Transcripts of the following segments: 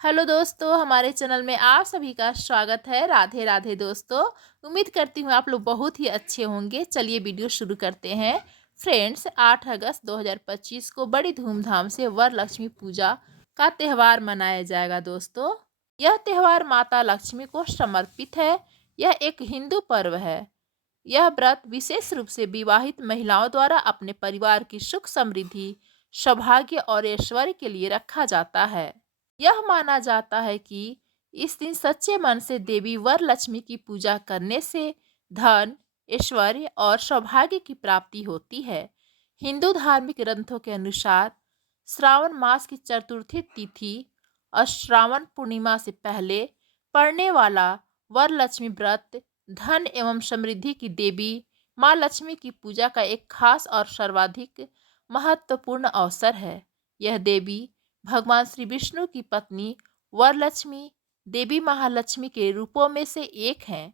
Hello दोस्तों, हमारे channel में आप सभी का स्वागत है। राधे राधे दोस्तों। उम्मीद करती हूँ आप लोग बहुत ही अच्छे होंगे। चलिए वीडियो शुरू करते हैं। फ्रेंड्स, 8 अगस्त 2025 को बड़ी धूमधाम से वरलक्ष्मी पूजा का त्यौहार मनाया जाएगा दोस्तों। यह त्यौहार माता लक्ष्मी को समर्पित है। यह एक हिंदू पर्व है। यह व्रत विशेष रूप से विवाहित महिलाओं द्वारा अपने परिवार की सुख समृद्धि, सौभाग्य और ऐश्वर्य के लिए रखा जाता है। यह माना जाता है कि इस दिन सच्चे मन से देवी वरलक्ष्मी की पूजा करने से धन, ऐश्वर्य और सौभाग्य की प्राप्ति होती है। हिंदू धार्मिक ग्रंथों के अनुसार श्रावण मास की चतुर्थी तिथि और श्रावण पूर्णिमा से पहले पड़ने वाला वरलक्ष्मी व्रत धन एवं समृद्धि की देवी माँ लक्ष्मी की पूजा का एक खास और सर्वाधिक महत्वपूर्ण अवसर है। यह देवी भगवान श्री विष्णु की पत्नी वरलक्ष्मी, देवी महालक्ष्मी के रूपों में से एक हैं।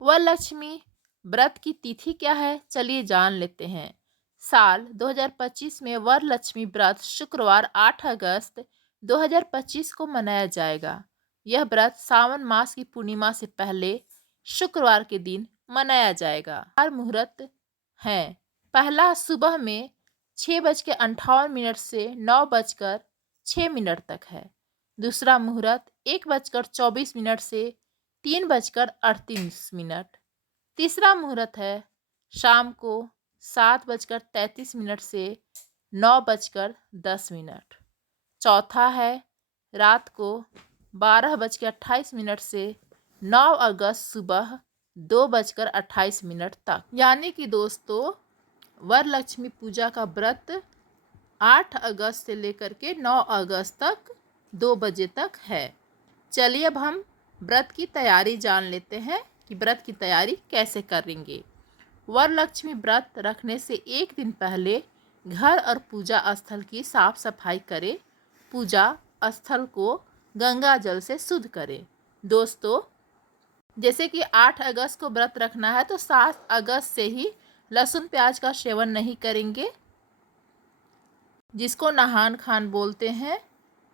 वरलक्ष्मी व्रत की तिथि क्या है, चलिए जान लेते हैं। साल 2025 में वरलक्ष्मी व्रत शुक्रवार 8 अगस्त 2025 को मनाया जाएगा। यह व्रत सावन मास की पूर्णिमा से पहले शुक्रवार के दिन मनाया जाएगा। 4 मुहूर्त हैं। पहला सुबह में 6:58 से 9:06 तक है। दूसरा मुहूर्त 1:24 से 3:38। तीसरा मुहूर्त है शाम को 7:33 से 9:10। चौथा है रात को 12:28 से 9 अगस्त सुबह 2:28 तक। यानी कि दोस्तों, वरलक्ष्मी पूजा का व्रत 8 अगस्त से लेकर के 9 अगस्त तक 2 बजे तक है। चलिए अब हम व्रत की तैयारी जान लेते हैं कि व्रत की तैयारी कैसे करेंगे। वरलक्ष्मी व्रत रखने से एक दिन पहले घर और पूजा स्थल की साफ सफाई करें। पूजा स्थल को गंगा जल से शुद्ध करें। दोस्तों, जैसे कि 8 अगस्त को व्रत रखना है तो 7 अगस्त से ही लहसुन प्याज का सेवन नहीं करेंगे, जिसको नहान खान बोलते हैं।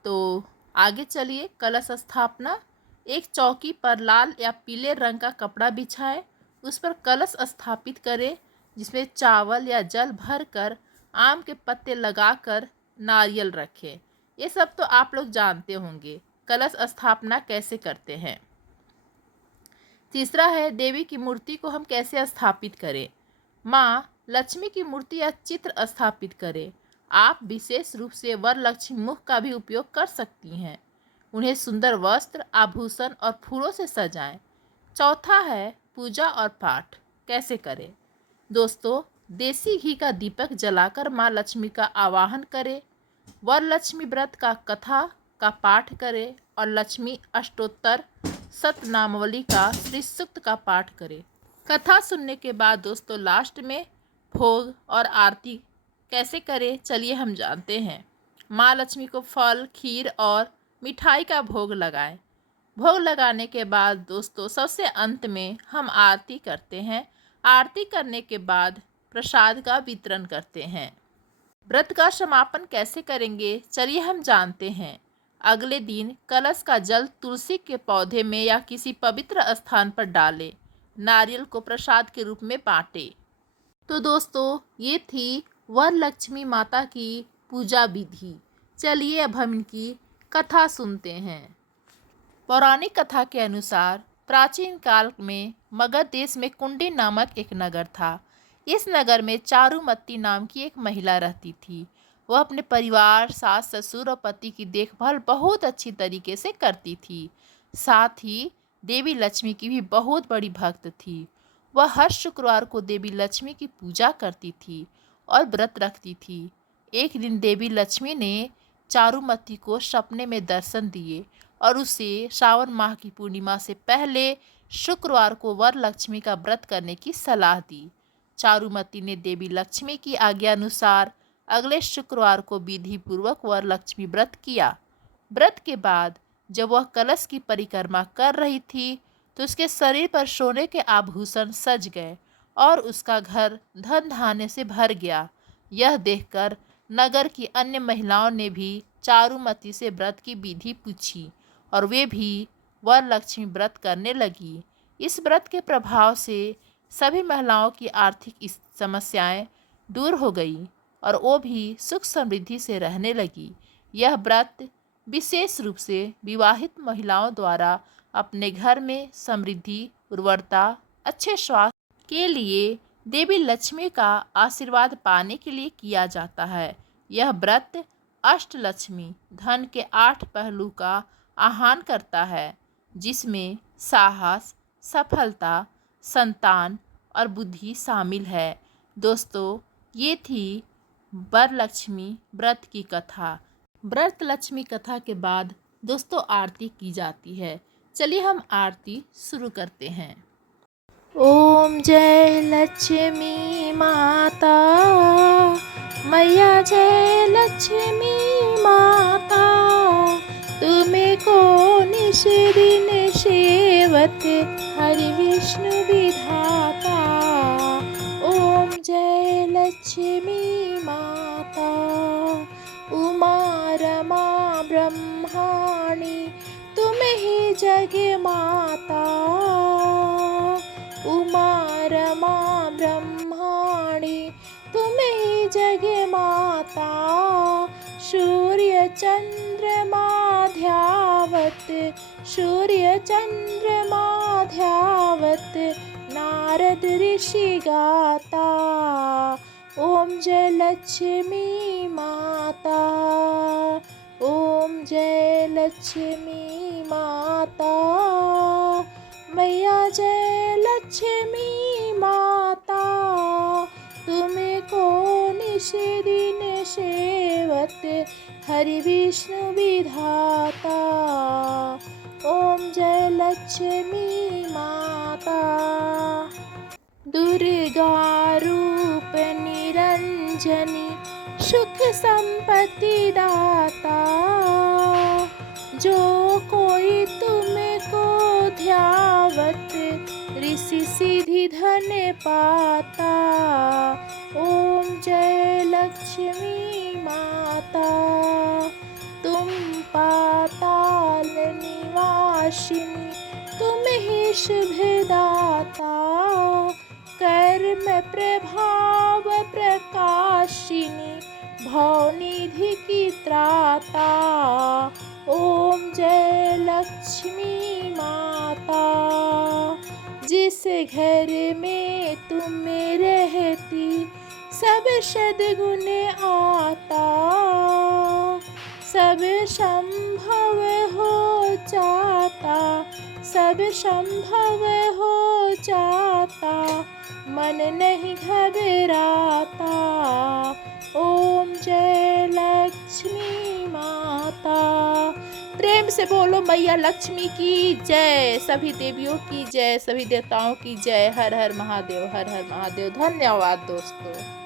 तो आगे चलिए, कलश स्थापना। एक चौकी पर लाल या पीले रंग का कपड़ा बिछाएं, उस पर कलश स्थापित करें, जिसमें चावल या जल भरकर आम के पत्ते लगाकर नारियल रखें। ये सब तो आप लोग जानते होंगे कलश स्थापना कैसे करते हैं। तीसरा है देवी की मूर्ति को हम कैसे स्थापित करें। माँ लक्ष्मी की मूर्ति या चित्र स्थापित करें। आप विशेष रूप से वरलक्ष्मी मुख का भी उपयोग कर सकती हैं। उन्हें सुंदर वस्त्र, आभूषण और फूलों से सजाएं। चौथा है पूजा और पाठ कैसे करें। दोस्तों, देसी घी का दीपक जलाकर माँ लक्ष्मी का आवाहन करें। वरलक्ष्मी व्रत का कथा का पाठ करें और लक्ष्मी अष्टोत्तर सतनामावली का श्री सूक्त का पाठ करें। कथा सुनने के बाद दोस्तों लास्ट में भोग और आरती कैसे करें, चलिए हम जानते हैं। माँ लक्ष्मी को फल, खीर और मिठाई का भोग लगाएं। भोग लगाने के बाद दोस्तों सबसे अंत में हम आरती करते हैं। आरती करने के बाद प्रसाद का वितरण करते हैं। व्रत का समापन कैसे करेंगे, चलिए हम जानते हैं। अगले दिन कलश का जल तुलसी के पौधे में या किसी पवित्र स्थान पर डालें। नारियल को प्रसाद के रूप में बांटें। तो दोस्तों, ये थी वरलक्ष्मी माता की पूजा विधि। चलिए अब हम इनकी कथा सुनते हैं। पौराणिक कथा के अनुसार प्राचीन काल में मगध देश में कुंडी नामक एक नगर था। इस नगर में चारुमती नाम की एक महिला रहती थी। वह अपने परिवार, सास ससुर और पति की देखभाल बहुत अच्छी तरीके से करती थी। साथ ही देवी लक्ष्मी की भी बहुत बड़ी भक्त थी। वह हर शुक्रवार को देवी लक्ष्मी की पूजा करती थी और व्रत रखती थी। एक दिन देवी लक्ष्मी ने चारुमती को सपने में दर्शन दिए और उसे श्रावण माह की पूर्णिमा से पहले शुक्रवार को वरलक्ष्मी का व्रत करने की सलाह दी। चारुमती ने देवी लक्ष्मी की आज्ञा अनुसार अगले शुक्रवार को विधि पूर्वक वरलक्ष्मी व्रत किया। व्रत के बाद जब वह कलश की परिक्रमा कर रही थी तो उसके शरीर पर सोने के आभूषण सज गए और उसका घर धन धान्य से भर गया। यह देखकर नगर की अन्य महिलाओं ने भी चारुमती से व्रत की विधि पूछी और वे भी वरलक्ष्मी व्रत करने लगी। इस व्रत के प्रभाव से सभी महिलाओं की आर्थिक समस्याएं दूर हो गई और वो भी सुख समृद्धि से रहने लगी। यह व्रत विशेष रूप से विवाहित महिलाओं द्वारा अपने घर में समृद्धि, उर्वरता, अच्छे स्वास्थ्य के लिए देवी लक्ष्मी का आशीर्वाद पाने के लिए किया जाता है। यह व्रत अष्टलक्ष्मी धन के 8 पहलू का आह्वान करता है, जिसमें साहस, सफलता, संतान और बुद्धि शामिल है। दोस्तों, ये थी वरलक्ष्मी व्रत की कथा। व्रत लक्ष्मी कथा के बाद दोस्तों आरती की जाती है। चलिए हम आरती शुरू करते हैं। ओम जय लक्ष्मी माता, मैया जय लक्ष्मी माता, तुम्हें को निश दिन सेवत हरि विष्णु विधाता। ओम जय लक्ष्मी माता, उमा रमा ब्रह्माणी, तुम ही जग माता। उमा रमा ब्रह्माणी, तुम ही जग माता। सूर्य चंद्रमा ध्यावत, सूर्य चंद्रमा ध्यावत, नारद ऋषि गाता। ओम जय लक्ष्मी माता, ओम जय लक्ष्मी माता, मैया जय लक्ष्मी माता, तुम्हें को निश दिन सेवत हरि विष्णु विधाता। ओम जय लक्ष्मी माता, दुर्गा रूप निरंजनी, सुख संपत्ति दाता। जो कोई तुमको ध्यावत, ऋषि सिद्धि धन पाता। ओम जय लक्ष्मी माता, तुम पाताल निवासिनी, तुम ही शुभदाता। कर्म प्रभाव प्रकाशिनी, भवनिधि की त्राता। ओम जय लक्ष्मी माता, जिस घर में तुम रहती सब सद्गुण आता। सब संभव हो जाता, सब संभव हो जाता, मन नहीं घबराता। ओम जय लक्ष्मी माता। प्रेम से बोलो मैया लक्ष्मी की जय, सभी देवियों की जय, सभी देवताओं की जय। हर हर महादेव, हर हर महादेव। धन्यवाद दोस्तों।